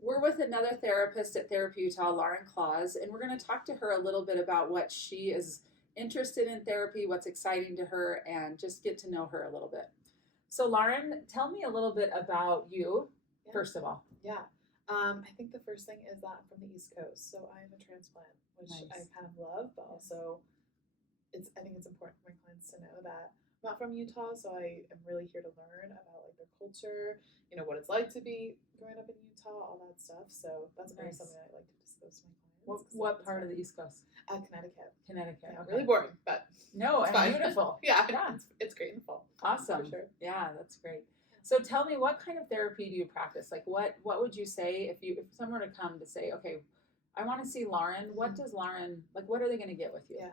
We're with another therapist at therapeutic, Lauren Klosz, and we're going to talk to her a little bit about what she is interested in therapy, what's exciting to her, and just get to know her a little bit. So, Lauren, tell me a little bit about you, first of all. Yeah. I think the first thing is that I'm from the East Coast, so I am a transplant, which I kind of love, but also I think it's important for my clients to know that I'm not from Utah, so I am really here to learn about like their culture, what it's like to be growing up in Utah, all that stuff. So that's always something I like to discuss to my clients. What part of the East Coast? Connecticut. Connecticut. Yeah, okay. Really boring, but no, and fine. beautiful. yeah, it's great in the fall. Awesome. For sure. Yeah, that's great. So tell me, what kind of therapy do you practice? Like, what would you say if someone were to come to say, okay, I want to see Lauren. What does Lauren like? What are they going to get with you? Yeah.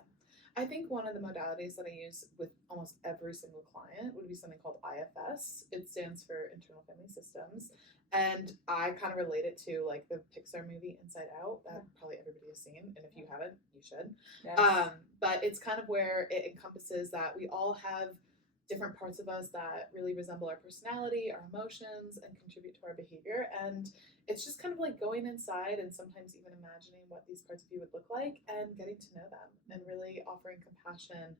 I think one of the modalities that I use with almost every single client would be something called IFS. It stands for Internal Family Systems. And I kind of relate it to like the Pixar movie Inside Out that probably everybody has seen. And if you haven't, you should. Yes. But it's kind of where it encompasses that we all have different parts of us that really resemble our personality, our emotions, and contribute to our behavior. And it's just kind of like going inside and sometimes even imagining what these parts of you would look like and getting to know them and really offering compassion,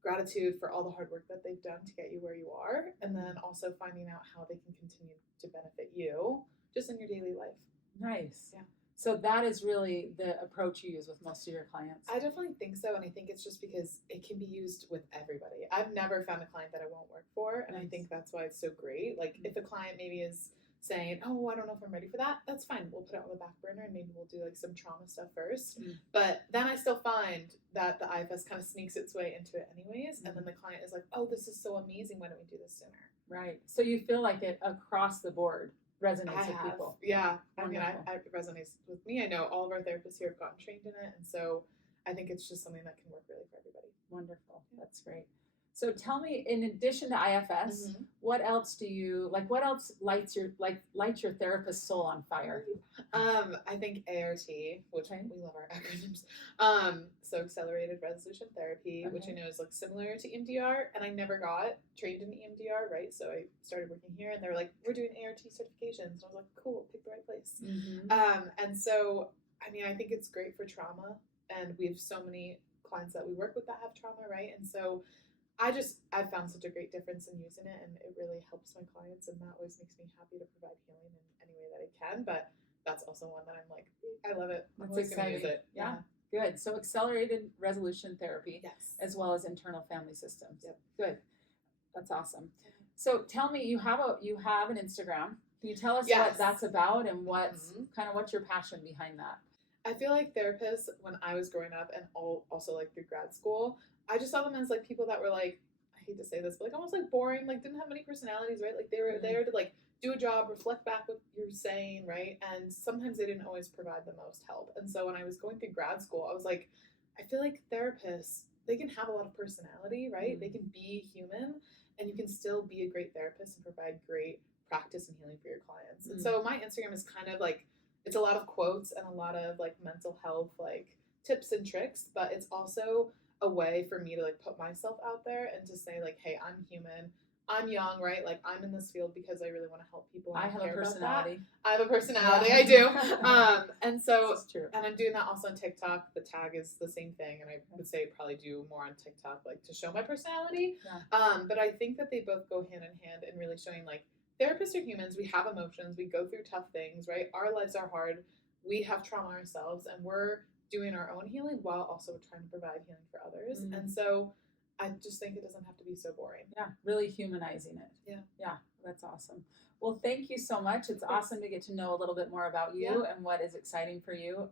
gratitude for all the hard work that they've done to get you where you are, and then also finding out how they can continue to benefit you just in your daily life. Nice. Yeah. So that is really the approach you use with most of your clients. I definitely think so, and I think it's just because it can be used with everybody. I've never found a client that I won't work for, and I think that's why it's so great. Like if a client maybe is saying, oh, I don't know if I'm ready for that, that's fine. We'll put it on the back burner and maybe we'll do like some trauma stuff first. But then I still find that the IFS kind of sneaks its way into it anyways, and then the client is like, oh, this is so amazing. Why don't we do this sooner? Right. So you feel like it across the board resonates with people. Yeah. I Wonderful. mean, it resonates with me. I know all of our therapists here have gotten trained in it. And so I think it's just something that can work really for everybody. Wonderful. That's great. So tell me, in addition to IFS, what else do you like? What else lights your therapist's soul on fire? I think ART, which we love our acronyms. So Accelerated Resolution Therapy, which I know is like similar to EMDR, and I never got trained in EMDR, right? So I started working here, and they were like, "We're doing ART certifications," and I was like, "Cool, pick the right place." And so, I mean, I think it's great for trauma, and we have so many clients that we work with that have trauma, right? And so I've found such a great difference in using it, and it really helps my clients, and that always makes me happy to provide healing in any way that I can. But that's also one that I'm like, I love it. I'm always going to use it. Yeah. Good. So Accelerated Resolution Therapy, as well as Internal Family Systems. Yep. Good. That's awesome. So tell me, you have an Instagram. Can you tell us what that's about and what's your passion behind that? I feel like therapists, when I was growing up and also like through grad school, I just saw them as like people that were like, I hate to say this, but like almost like boring, like didn't have many personalities, right? Like they were there to like do a job, reflect back what you're saying, right? And sometimes they didn't always provide the most help. And so when I was going through grad school, I was like, I feel like therapists, they can have a lot of personality, right? They can be human, and you can still be a great therapist and provide great practice and healing for your clients. And so my Instagram is kind of like, it's a lot of quotes and a lot of like mental health like tips and tricks, but it's also a way for me to like put myself out there and to say like, hey, I'm human, I'm young, right? Like I'm in this field because I really want to help people. I have a personality. I have a personality. I do. And so, and I'm doing that also on TikTok. The tag is the same thing. And I would say probably do more on TikTok, like to show my personality. But I think that they both go hand in hand in really showing like therapists are humans. We have emotions. We go through tough things, right? Our lives are hard. We have trauma ourselves, and we're doing our own healing while also trying to provide healing for others. And so I just think it doesn't have to be so boring. Yeah, really humanizing it. Yeah, that's awesome. Well, thank you so much. It's awesome to get to know a little bit more about you and what is exciting for you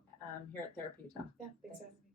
here at therapeutic. Yeah, thanks for having me.